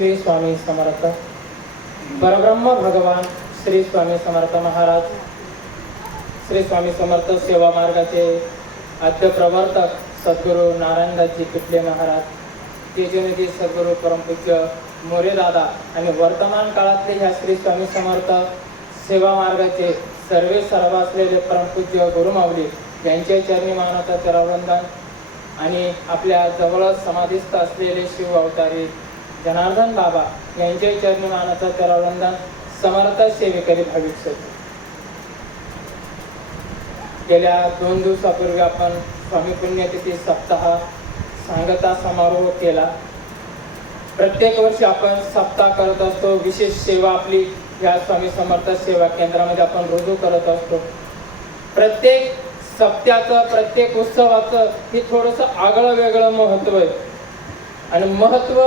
श्री स्वामी समर्थ. परब्रह्म भगवान श्री स्वामी समर्थ महाराज. श्री स्वामी समर्थ सेवा मार्गाचे आद्य प्रवर्तक सद्गुरू नारायणदासजी पिटले महाराज. तेजनिधी सद्गुरू परमपूज्य मोरे दादा आणि वर्तमान काळातले ह्या श्री स्वामी समर्थ सेवा मार्गाचे सर्वे सर्व असलेले परमपूज्य गुरुमावली यांच्या चरणी मानाचा चरावंदन आणि आपल्या जवळच समाधिस्थ असलेले शिव अवतारी जनार्दन बाबा यांच्या चरणी मानाचा समर्थ सेवेकरी भाविक सज्ज गेल्या दोन दिवसापूर्वी आपण स्वामी पुण्यतिथी सप्ताह सांगता समारोह केला. प्रत्येक वर्षी आपण सप्ताह करत असतो. विशेष सेवा आपली या स्वामी समर्थ सेवा केंद्रामध्ये आपण रुजू करत असतो. प्रत्येक सप्त्याचं प्रत्येक उत्सवाचं हे थोडंसं आगळं वेगळं महत्त्व आहे. आणि महत्त्व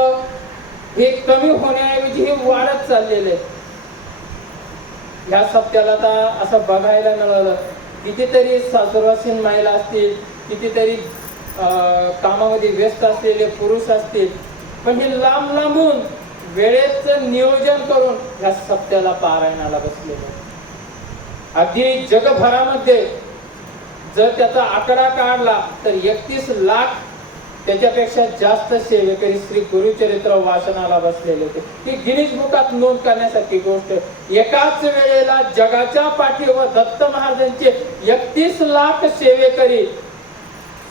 हे कमी होण्याऐवजी हे वाढत चाललेलं आहे. ह्या सप्त्याला तर असं बघायला मिळालं कितीतरी सासुरवासीन महिला असतील कितीतरी कामामध्ये व्यस्त असलेले पुरुष असतील. पण हे लांब लांबून वेळेचं नियोजन करून ह्या सप्त्याला पारायणाला बसलेले अगदी जगभरामध्ये जर त्याचा आकडा काढला तर एकतीस लाख त्याच्यापेक्षा जास्त सेवेकरी श्री गुरुचरित्र वाचनाला बसलेले होते. ती गिनीज बुकात नोंद करण्यासारखी गोष्ट. एकाच वेळेला जगाच्या पाठीवर दत्त महाराजांचे एकतीस लाख सेवेकरी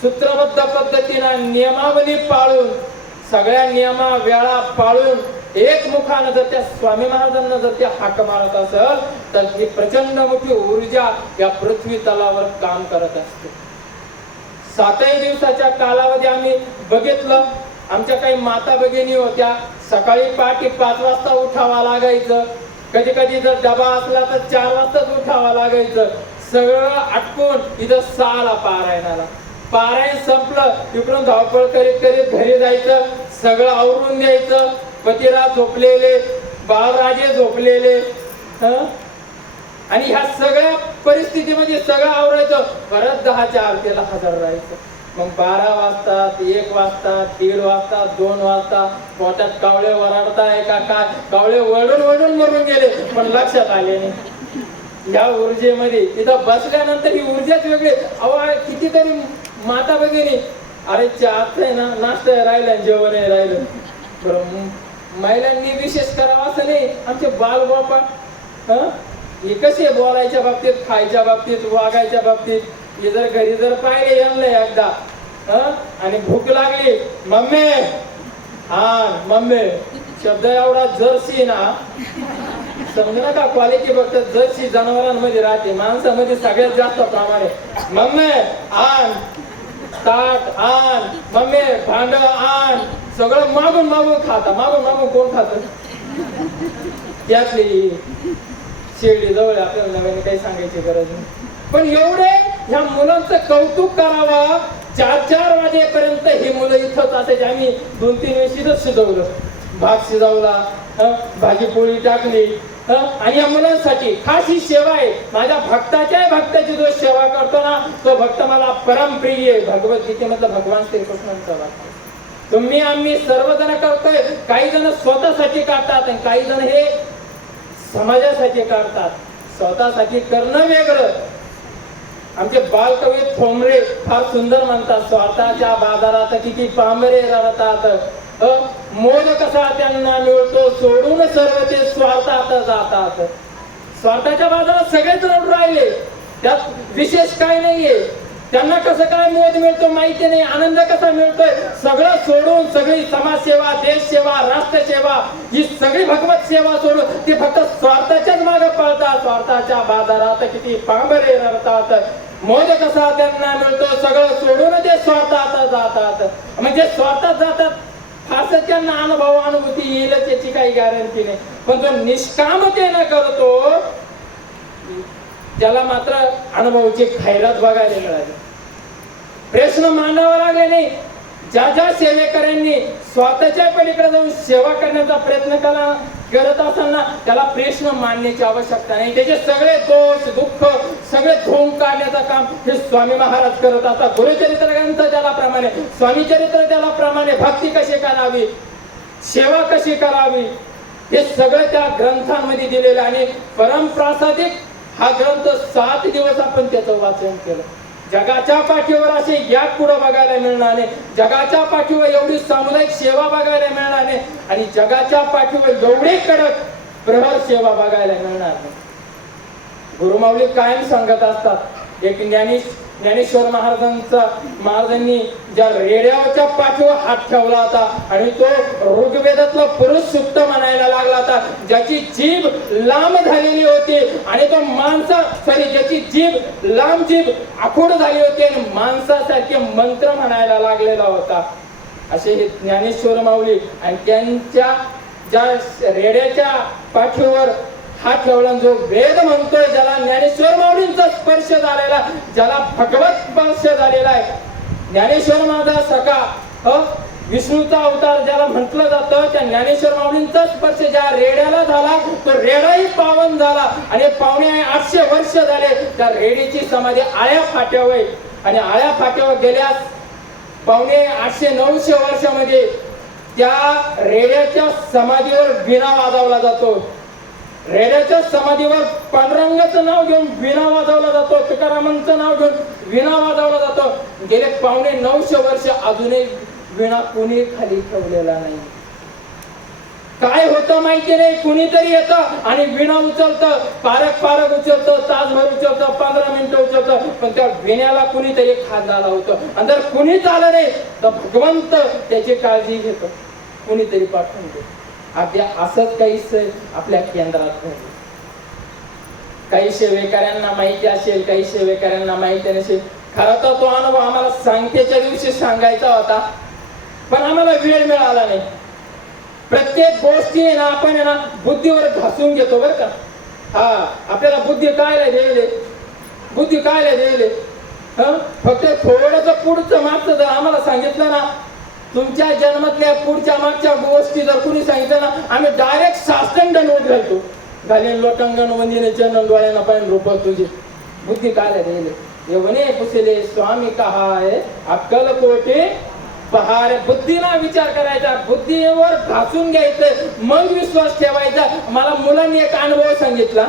सूत्रबद्ध पद्धतीनं नियमावली पाळून सगळ्या नियमा वेळा पाळून एक मुखानं जर त्या स्वामी महाराजांना जर त्या हाक मारत असेल तर ही प्रचंड मोठी ऊर्जा या पृथ्वी तलावर काम करत असते. सातही दिवसाच्या कालावधी आम्ही बघितलं. आमच्या काही माता भगिनी होत्या. सकाळी पहाटे पाच वाजता उठावा लागायचं. कधी कधी जर डबा असला तर चार वाजताच उठावा लागायचं. सगळं आटकून इथं सहाला पारायणाला. पारायण संपलं इकडून धावपळ करीत करीत घरी जायचं. सगळं आवरून द्यायचं पतीला झोपलेले बाळराजे झोपलेले. आणि ह्या सगळ्या परिस्थितीमध्ये सगळं आवरायचं. परत दहाच्या आरतीला हजर राहायचं. मग बारा वाजतात एक वाजतात दीड वाजता दोन वाजता पोटात कावळे वराडताय का काय कावळे वळून वळून मरून गेले पण लक्षात आले नाही. या ऊर्जेमध्ये. तिथं बसल्यानंतर ही ऊर्जाच वेगळी अहो कितीतरी माता भगिनी. अरे चहाच आहे ना. नाश्ता राहिला जेवण आहे राहिलं. बरं महिलांनी विशेष करावं असं नाही. आमचे बाल बापा हं? हे कसे बोलायच्या बाबतीत खायच्या बाबतीत वागायच्या बाबतीत हे जर घरी जर पाहिले यांना एकदा आणि भूक लागली मम्मी! हा मम्मी! शब्द एवढा जर्सी ना समजा का क्वालिटी फक्त जर्सी जनावरांमध्ये राहते माणसामध्ये सगळ्यात जास्त प्रमाणे. मम्मी आण! ताट आण! मम्मी भांड आण! सगळं मागून मागून खाता मागून मागून कोण खात? त्यातली. शेळी जवळ आहे, आपल्याला नव्याने काही सांगायची गरज नाही. पण एवढे ह्या मुलांचं कौतुक करावं चार चार वाजेपर्यंत ही मुलं इथंच असायचे. आम्ही दोन तीन वेळेस शिजवलं. भात शिजवला भाजी पोळी टाकली आणि या मुलांसाठी खास ही सेवा आहे. माझ्या भक्ताच्या भक्ताची जो सेवा करतो ना तो भक्त मला परमप्रिय आहे. भगवद्गीतेमधलं भगवान श्रीकृष्णांचा भक्त तुम्ही आम्ही सर्वजण करतोय. काही जण स्वतःसाठी करतात आणि काही जण हे समाजासाठी काढतात. स्वतःसाठी करणं वेगळं. आमचे बालकवी थोमरे फार सुंदर म्हणतात स्वतःच्या बाजारात किती पांबरे रडतात. अ, मोल कसा त्यांना मिळतो सोडून सर्व ते स्वार्थात जातात. स्वार्थाच्या बाजारात सगळेच रडू राहिले. त्यात विशेष काही नाहीये. त्यांना कसं काय मोद मिळतो माहिती नाही आनंद कसा मिळतोय? सगळं सोडून सगळी समाजसेवा देशसेवा राष्ट्रसेवा ही सगळी भगवत सेवा सोडून ते फक्त स्वार्थाच्याच मागे पळतात. स्वार्थाच्या बाजारात किती पांबरे रडतात. मोद कसा त्यांना मिळतो? सगळं सोडून ते स्वार्थात जातात. म्हणजे स्वार्थात जातात. फारसं त्यांना अनुभव अनुभूती येईलच याची काही गॅरंटी नाही. पण जो निष्कामतेनं करतो त्याला मात्र अनुभवाची खैरात बघायला मिळाली. प्रश्न मांडावा लागले नाही ज्या ज्या सेवेकऱ्यांनी स्वतःच्या पलीकडे जाऊन सेवा करण्याचा प्रयत्न केला करत असताना त्याला प्रश्न मांडण्याची आवश्यकता नाही. त्याचे सगळे दोष दुःख सगळे धुवून काढण्याचं काम हे स्वामी महाराज करत असतात. गुरुचरित्र ग्रंथ त्याला प्रमाणे स्वामी चरित्र त्याला प्रमाणे भक्ती कशी करावी सेवा कशी करावी हे सगळं त्या ग्रंथांमध्ये दिलेलं आहे. आणि परमप्रासादिक हा ग्रंथ सात दिवस आपण त्याचं वाचन केलं. जगाच्या पाठीवर असे याग पुढे बघायला मिळणार नाही जगाच्या पाठीवर एवढी सामुदायिक सेवा बघायला मिळणार नाही आणि जगाच्या पाठीवर एवढे कडक प्रहर सेवा बघायला मिळणार नाही. गुरुमाऊली कायम सांगत असतात एक ज्ञानी ज्ञानेश्वर महाराजांचा महाराजांनी ज्या रेड्यावरच्या पाठीवर हात ठेवला होता आणि तो ऋग्वेदातला पुरुष सुप्त म्हणायला लागला होता ज्याची जीभ लांब झालेली होती आणि तो माणसा सॉरी ज्याची जीभ लांब जीभ आखोड झाली होती आणि माणसासारखे मंत्र म्हणायला लागलेला होता. असे हे ज्ञानेश्वर माऊली आणि त्यांच्या ज्या रेड्याच्या पाठीवर हा केवळ जो वेद म्हणतोय ज्याला ज्ञानेश्वर माऊलींचा स्पर्श झालेला ज्याला भगवत स्पर्श झालेला आहे. ज्ञानेश्वर माझा सखा विष्णूचा अवतार ज्याला म्हटलं जातं त्या ज्ञानेश्वर माऊलींचा स्पर्श ज्या रेड्याला झाला तो रेडाही पावन झाला. आणि पावणे आठशे वर्ष झाले त्या रेडीची समाधी आळ्या फाट्यावर आणि आळ्या फाट्यावर गेल्यास पावणे आठशे नऊशे वर्षामध्ये त्या रेड्याच्या समाधीवर विना वाजवला जातो. रेड्याच्या समाधीवर पांडुरंगाचं नाव घेऊन विणा वाजवला जातो तुकारामांचं नाव घेऊन विणा वाजवला जातो. गेले पावणे नऊशे वर्ष अजूनही विणा कुणी खाली ठेवलेला नाही. काय होतं माहिती नाही कुणीतरी येतं आणि विणा उचलतं पारक पारक उचलतं तासभर उचलतं पंधरा मिनिटं उचलतं पण त्या विण्याला कुणीतरी खांदा होत. आणि जर कुणीच आलं नाही तर भगवंत त्याची काळजी घेतो. कुणीतरी पाठवून देतो. अगदी असंच काहीच आपल्या केंद्रात घडलं. काही सेवेकऱ्यांना माहिती असेल काही सेवेकऱ्यांना माहिती नसेल. खरं तर तो अनुभव आम्हाला सांगतेच्या दिवशी सांगायचा होता. पण आम्हाला वेळ मिळाला नाही. प्रत्येक गोष्टी आहे ना आपण आहे ना बुद्धीवर घासून घेतो बरं का. हा आपल्याला बुद्धी काय द्यायले? बुद्धी काय द्यायले? हा? फक्त थोडंसं पुढचं मागचं जर आम्हाला सांगितलं ना तुमच्या जन्मातल्या पुढच्या मागच्या गोष्टी जर कुणी सांगितलं ना आम्ही डायरेक्ट साष्टांग नोट घालतो घालीन लोटांगण वंदिने चरण डोळ्यांना पाहिजे रुपये तुझे. बुद्धी काय द्यायले येवने पुसले स्वामी कहाय अक्कल कोटे पहार. बुद्धीला विचार करायचा बुद्धीवर घासून घ्यायचं मग विश्वास ठेवायचा. मला मुलांनी एक अनुभव सांगितला.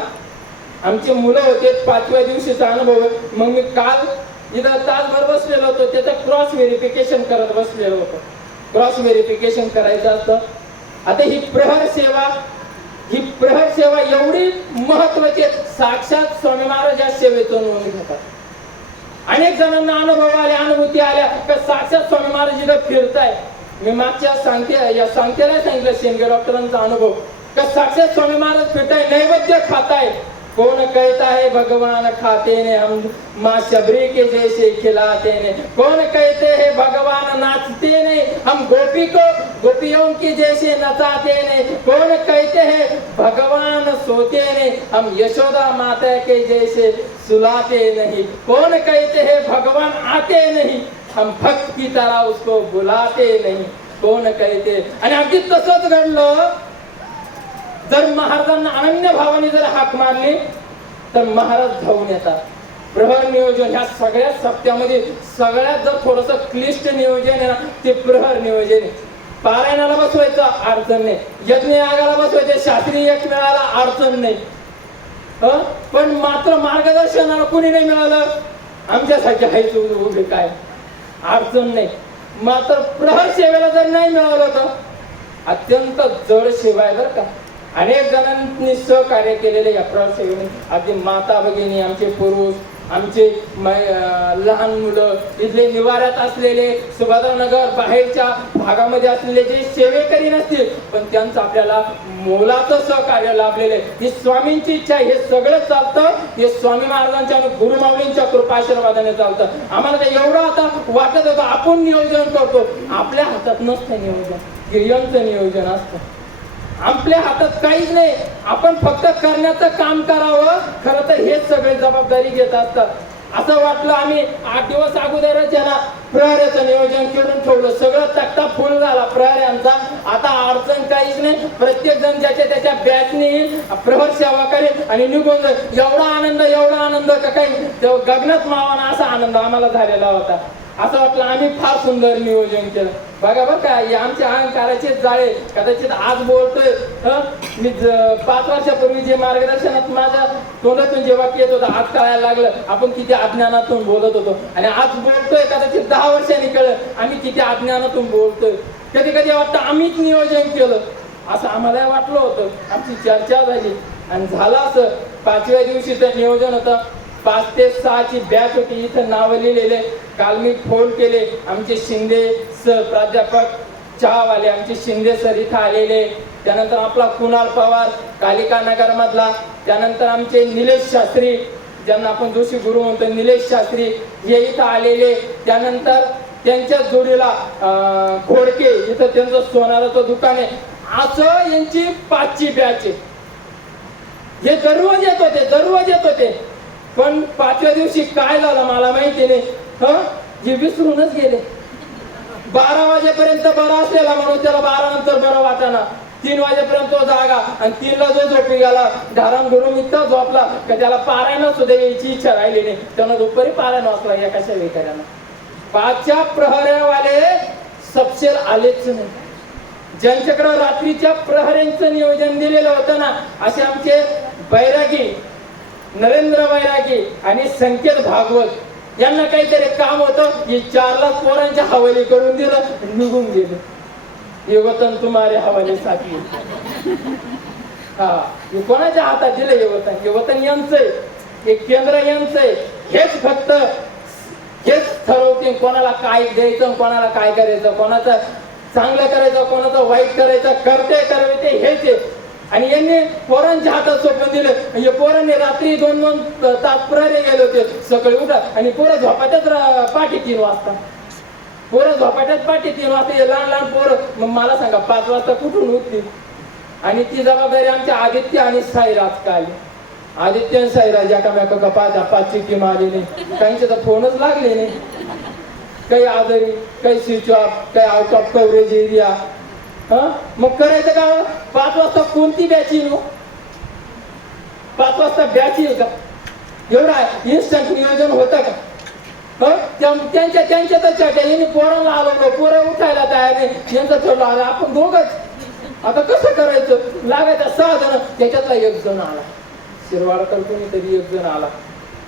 आमची मुलं होते पाचव्या दिवशीचा अनुभव. मग मी काल इथं तासभर बसलेलो होतो. त्याचं क्रॉस व्हेरिफिकेशन करत बसलेलो होतो. क्रॉस व्हेरिफिकेशन करायचं असतं. आता ही प्रहर सेवा ही प्रहर सेवा एवढी महत्वाची आहे, साक्षात स्वामी महाराज या सेवेतून नोंद घेतात. अनेक जणांना अनुभव आले अनुभूती आल्या का साक्षात स्वामी महाराज इथं फिरताय. मी मागच्या सांगते या सांगतेला सांगितलं शेंगे डॉक्टरांचा अनुभव. का साक्षात स्वामी महाराज फिरताय नैवेद्य खाताय. कौन कहता है भगवान खाते ने हम माँ शबरी के जैसे खिलाते ने कौन कहते हैं भगवान नाचते ने हम गोपी को गोपियों के जैसे नचाते ने कौन कहते हैं भगवान सोते ने हम यशोदा माता के जैसे सुलाते नहीं? कौन कहते हैं भगवान आते नहीं हम भक्त की तरह उसको बुलाते नहीं? कौन कहते आणि अगदी तसंच घडलं जर महाराजांना अनन्य भावाने जर हाक मारली तर महाराज धावून येतात. प्रहर नियोजन ह्या सगळ्या सप्त्यामध्ये सगळ्यात जर थोडस क्लिष्ट नियोजन आहे ना ते प्रहर नियोजन आहे. पारायणाला बसवायचं अडचण नाही. यज्ञ यागाला बसवायचं शास्त्रीय यज्ञ मिळाला अडचण नाही. पण मात्र मार्गदर्शनाला कोणी नाही मिळालं? आमच्यासाठी हायच उभे काय? अडचण नाही. मात्र प्रहर सेवेला जर नाही मिळालं तर अत्यंत जड सेवा आहे बरं का. अनेक जणांनी सहकार्य केलेले या प्रहर सेवेने अगदी माता भगिनी आमचे पुरुष आमचे लहान मुलं इथले निवाऱ्यात असलेले सुभाषनगर बाहेरच्या भागामध्ये असलेले जे सेवेकरी नसतील पण त्यांचं आपल्याला मोलाचं सहकार्य लाभलेलं आहे. ही स्वामींची इच्छा आहे. हे सगळं चालतं हे स्वामी महाराजांच्या आणि गुरुमाऊलींच्या कृपाशीर्वादाने चालतं. आम्हाला ते एवढं आता वाटत होतं आपण नियोजन करतो. आपल्या हातात नसतं नियोजन गिर्यांचं नियोजन असतं. आपल्या हातात काहीच नाही. आपण फक्त करण्याचं काम करावं. खरं तर हेच सगळे जबाबदारी घेत असतात. असं वाटलं आम्ही आठ दिवस अगोदरच याला प्रहऱ्याचं नियोजन करून ठेवलं. सगळं तक्ता फुल झाला प्रहऱ्यांचा आता अडचण काहीच नाही. प्रत्येक जण ज्याच्या त्याच्या बॅचने येईल प्रहर सेवा करेल आणि निघून जाईल. एवढा आनंद एवढा आनंद का काही? गगनात मावाना असा आनंद आम्हाला झालेला होता. असं वाटलं आम्ही फार सुंदर नियोजन केलं. बघा बरं का आमच्या अहंकाराचे जाळे कदाचित आज बोलतोय मी पाच वर्षापूर्वी जे मार्गदर्शनात माझ्या तोंडातून जे वाक्य येत होतं आज कळायला लागलं. आपण किती अज्ञानातून बोलत होतो. आणि आज बोलतोय कदाचित दहा वर्षांनी कळलं आम्ही किती अज्ञानातून बोलतोय. कधी कधी वाटतं आम्हीच नियोजन केलं. असं आम्हाला वाटलं होतं. आमची चर्चा झाली. आणि झालं असं. पाचव्या दिवशीचं नियोजन होतं. पाच ते सहाची बॅच होती. इथं नावं लिहिलेले. काल मी फोन केले. आमचे शिंदे सर प्राध्यापक चहावाले आमचे शिंदे सर इथं आलेले. त्यानंतर आपला कुणाल पवार कालिका नगरमधला. त्यानंतर आमचे निलेश शास्त्री ज्यांना आपण जोशी गुरु म्हणतो निलेश शास्त्री हे इथं आलेले. त्यानंतर त्यांच्या जोडीला अं, इथं त्यांचं सोनाराचं दुकान आहे. असं यांची पाचची बॅच आहे. हे दररोज येत होते दररोज येत होते. पण पाचव्या दिवशी काय झालं मला माहिती नाही. हं? जे विसरूनच गेले. बारा वाजेपर्यंत बरा असलेला म्हणून त्याला बारा नंतर बरं वाटाना. तीन वाजेपर्यंत तो जागा आणि तीनला जो झोपी गेला धाराम धरून इतका झोपला का त्याला पारायण सुद्धा यायची इच्छा राहिली नाही. त्यानं दुपारी पारायण वाचला या कशा वेकऱ्यानं पाचच्या प्रहऱ्यावाले सपशेल आलेच नाही. ज्यांच्याकडे रात्रीच्या प्रहऱ्यांचं नियोजन दिलेलं होतं ना असे आमचे बैरागी नरेंद्र वैरागी आणि संकेत भागवत यांना काहीतरी काम होतं. की चार लाख पोरांच्या हवाली करून दिलं निघून गेलं. युवतन तुम्हाला हवाली हवाले हा कोणाच्या हातात दिलं युवतन युवतन हे यांचं आहे. हे केंद्र यांचं आहे. हेच फक्त हेच ठरवते कोणाला काय द्यायचं कोणाला काय करायचं. कोणाचं चांगलं करायचं कोणाचं वाईट करायचं. करते करते हेच आहे. आणि यांनी पोरांच्या हातात स्वप्न दिलं. म्हणजे पोरांनी रात्री दोन दोन तास प्रहरे गेले होते. सकाळी उठा. आणि पोरं झोपाट्यात पाठी तीन वाजता. पोरं झोपाट्यात पाठी तीन वाजता. हे लहान लहान पोरं. मग मला सांगा पाच वाजता कुठून उठतील आणि ती जबाबदारी आमच्या आदित्य आणि साईराज काय आदित्य आणि साईराज एकामेका गप्पा पाचची किंवा आली नाही काहींचे तर फोनच लागले नाही. काही आजारी काही स्विच ऑफ काही आउट ऑफ कव्हरेज एरिया मग करायचं का? पाच वाजता कोणती बॅच येईल मग? पाच वाजता बॅच येईल का? एवढा इन्स्टंट नियोजन होतं का? त्यांच्या त्यांच्या तर चर्चा यांनी पोरांना आलो पोरं उठायला तयार नाही यांचं ठरलं आलं आपण दोघच. आता कसं करायचं? लागायचं सहा जण. त्याच्यातला एक जण आला. शिरवाडकर कुणीतरी एक जण आला.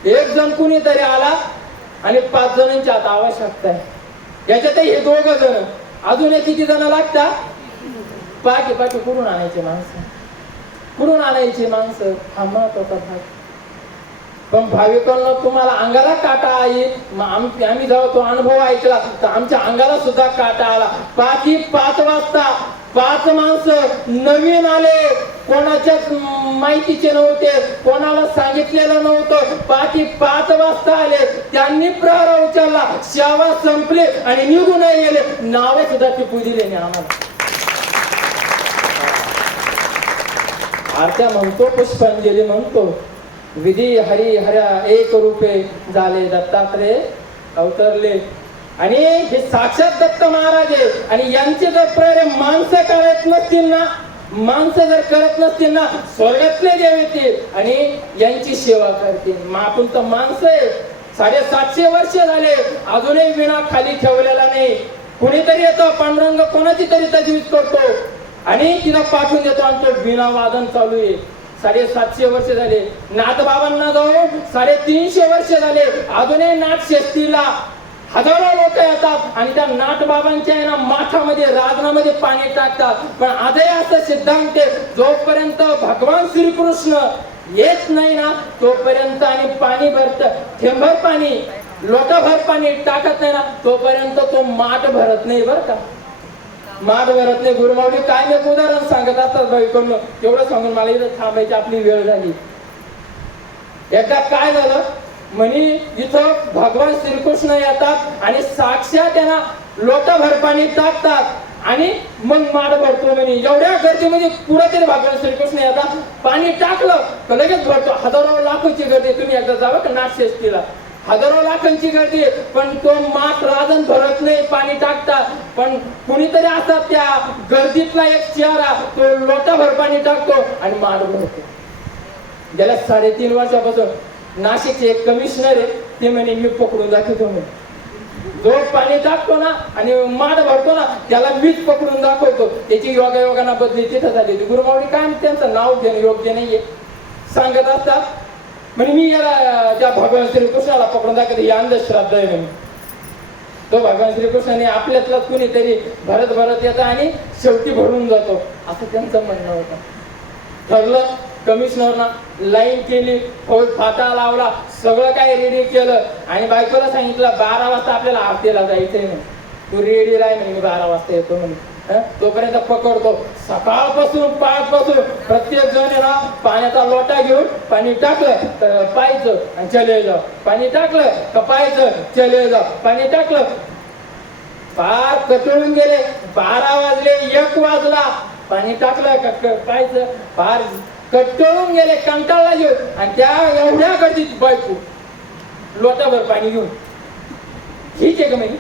एक जण कुणीतरी आला आणि पाच जणांची आता आवश्यकता आहे. याच्यातही हे दोघ जण. अजून किती जण लागतात पाठी पाठी कुठून आणायचे माणसं? कुठून आणायची माणसं? हा महत्त्वाचा भाग पण भाविकांना तुम्हाला अंगाला काटा येईल आम्ही जेव्हा तो अनुभव ऐकला तर आमच्या अंगाला सुद्धा काटा आला. पाठी पाच वाजता पाच माणसं नवीन आले. कोणाच्याच माहितीचे नव्हते कोणाला सांगितलेलं नव्हतं. पाठी पाच वाजता आले. त्यांनी प्रहार उचलला. शावा संपले आणि निघून गेले. नावे सुद्धा टिपू दिले आम्हाला. आरत्या म्हणतो पुष्पांजली म्हणतो. विधी हरी हऱ्या एक रूपे झाले दत्तात्रय अवतरले. आणि हे साक्षात दत्त महाराज आहे आणि यांचे जर प्रेम माणसं करत नसतील ना माणसं जर करत नसतील ना स्वर्गातले देव येतील आणि यांची सेवा करतील. मग आपण तर माणसं आहे साडेसातशे वर्ष झाले अजूनही विणा खाली ठेवलेला नाही. कुणीतरी येतो पांडुरंग कोणाची तरी तजवीज करतो. आणि तिला पाठवून देतो आमचं बिना वादन चालू आहे. साडेसातशे वर्ष झाले. नाथबाबांना जाऊन साडेतीनशे वर्ष झाले. अजूनही नाथ शेस्तीला हजारो लोक येतात. आणि त्या नाथबाबांच्या आहे ना माठामध्ये राजनामध्ये पाणी टाकतात. पण आजही असं सिद्धांत आहे, जोपर्यंत भगवान श्रीकृष्ण येत नाही ना तोपर्यंत आणि पाणी भरत थेंबर पाणी लोटाभर पाणी टाकत नाही ना तोपर्यंत तो माठ भरत नाही बर का. माठ गुरुमावली काय नाही उदाहरण सांगत असतात भाईकडनं एवढं सांगून मला इथं थांबायची आपली वेळ झाली. एकदा काय झालं? म्हणे इथं भगवान श्रीकृष्ण येतात आणि साक्षात त्यांना लोटाभर पाणी टाकतात. आणि मग माड भरतो म्हणे. एवढ्या गर्दीमध्ये पुढे तरी भगवान श्रीकृष्ण येतात. पाणी टाकलं तर लगेच भरतो. हजारो लाखोची गर्दी. तुम्ही एकदा जावं का नाथ शेस्तीला हजारो लाखांची गर्दी पण तो माठ राजन भरत नाही पाणी टाकतात पण कुणीतरी असतात त्या गर्दीतला एक चेहरा तो लोटाभर पाणी टाकतो आणि माड भरतो गेल्या साडेतीन वर्षापासून नाशिकचे एक कमिशनर आहे ते म्हणे मी पकडून दाखवतो म्हणे. जो पाणी टाकतो ना आणि माड भरतो ना त्याला मीच पकडून दाखवतो. त्याची योगा योगाना बदली तिथं झाली होती. काय म्हणते, त्यांचं नाव घेणं योग्य नाहीये. सांगत असतात म्हणजे मी याला त्या भगवान श्रीकृष्णाला पकडून दाखवते ही अंधश्रद्धा आहे म्हणून तो भगवान श्रीकृष्णाने आपल्यातला कुणीतरी भरत भरत येतो आणि शेवटी भरून जातो. असं त्यांचं म्हणणं होतं. ठरलं कमिशनरना लाईन केली फौज फाटा लावला सगळं काय रेडी केलं. आणि बायकोला सांगितलं बारा वाजता आपल्याला आरतीला जायचंय म्हणून तू रेडी राह म्हणे मी बारा वाजता येतो म्हणून तोपर्यंत पकडतो. सकाळपासून पासून प्रत्येक जण आहे ना पाण्याचा लोटा घेऊन पाणी टाकलं तर पायचं आणि चले जाऊ. पाणी टाकलं तर पायचं चले जाऊ. पाणी टाकलं फार कटळून गेले. बारा वाजले एक वाजला. पाणी टाकलं का क- पाहायचं? फार कटळून गेले कंटाळला घेऊन आणि त्या एवढ्या गर्दीत बायको लोटाभर पाणी घेऊन. ठीक आहे का म्हणे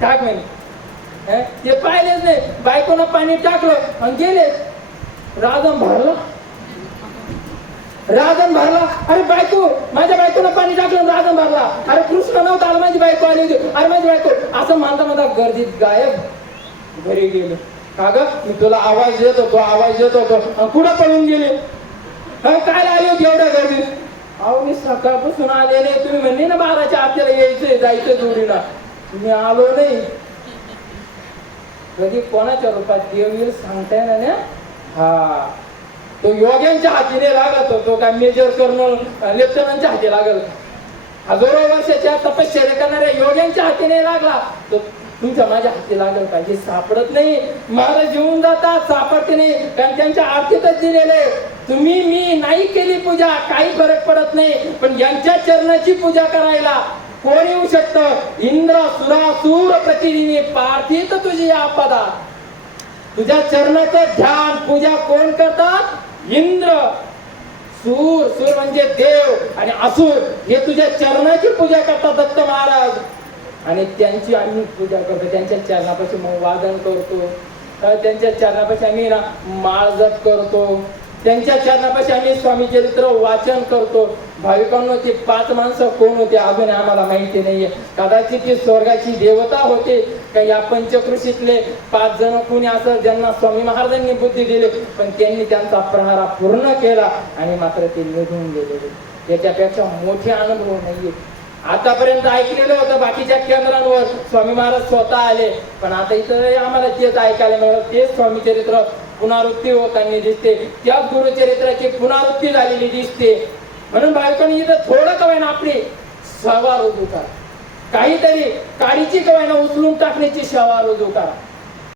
टाक म्हणे ते पाहिलेच नाही. बायकोनं पाणी टाकलं आणि गेले. राजन भरला राजन भरला अरे बायको माझ्या बायकोनं पाणी टाकलं राजन भरला अरे कृष्ण नव्हता आला माझी बायको आली होती. अरे माझी बायको. असं म्हणता म्हणता गर्दीत गायब घरी गेलो. का ग? मी तुला आवाज देत होतो आवाज देत होतो कुठं पळून गेले? अरे काय आली होती एवढ्या गर्दीत? अहो मी सकाळपासून आले नाही. तुम्ही म्हणले ना बाराच्या आपल्याला यायचंय जायचं जोडीला. मी आलो नाही. कधी कोणाच्या रूपात देव येईल सांगता येणार ना हा. तो योग्यांच्या हातीने लागत होतो काय मेजर कर्नल लेफ्टनंटच्या हाती लागल. हजारो वर्षाच्या तपश्चर्या करणाऱ्या योग्यांच्या हातीने लागला तो तुमच्या माझ्या हाती लागल का हे सापडत नाही. महाराज जेवून जातात सापडते नाही. कारण त्यांच्या आरतीतच दिलेले तुम्ही मी नाही केली पूजा काही फरक पडत नाही. पण यांच्या चरणाची पूजा करायला कोण येऊ शकत? इंद्र सुरासूर प्रतिनिधी पार्थित तुझी आपदा तुझ्या चरणाचं ध्यान पूजा कोण करतात? इंद्र. सूर सूर म्हणजे देव आणि असुर हे तुझ्या चरणाची पूजा करतात दत्त महाराज. आणि त्यांची आम्ही पूजा करतो. त्यांच्या चरणापाशी मग वादन करतो. त्यांच्या चरणापाशी आम्ही ना माळजप करतो. त्यांच्या चरणापाशी आम्ही स्वामी चरित्र वाचन करतो. भाविकांनो ते पाच माणसं कोण होते अजून आम्हाला माहिती नाहीये. कदाचित ती स्वर्गाची देवता होते. का या पंचकृषीतले पाच जण कोणी असं ज्यांना स्वामी महाराजांनी बुद्धी दिली पण त्यांनी त्यांचा प्रहारा पूर्ण केला आणि मात्र ते निघून गेलेले. याच्यापेक्षा मोठे अनुभव नाहीये. आतापर्यंत ऐकलेलं होतं बाकीच्या केंद्रांवर स्वामी महाराज स्वतः आले पण आता इथं आम्हाला तेच ऐकायला मिळालं. तेच स्वामी चरित्र पुनरावृत्ती होताना दिसते. त्याच गुरुचरित्राची पुनरावृत्ती झालेली दिसते. म्हणून बायकोनी इथं थोडं कवाय ना आपली सवा रुजू करा. काहीतरी काडीची कवाय उचलून टाकण्याची सेवा रुजू करा.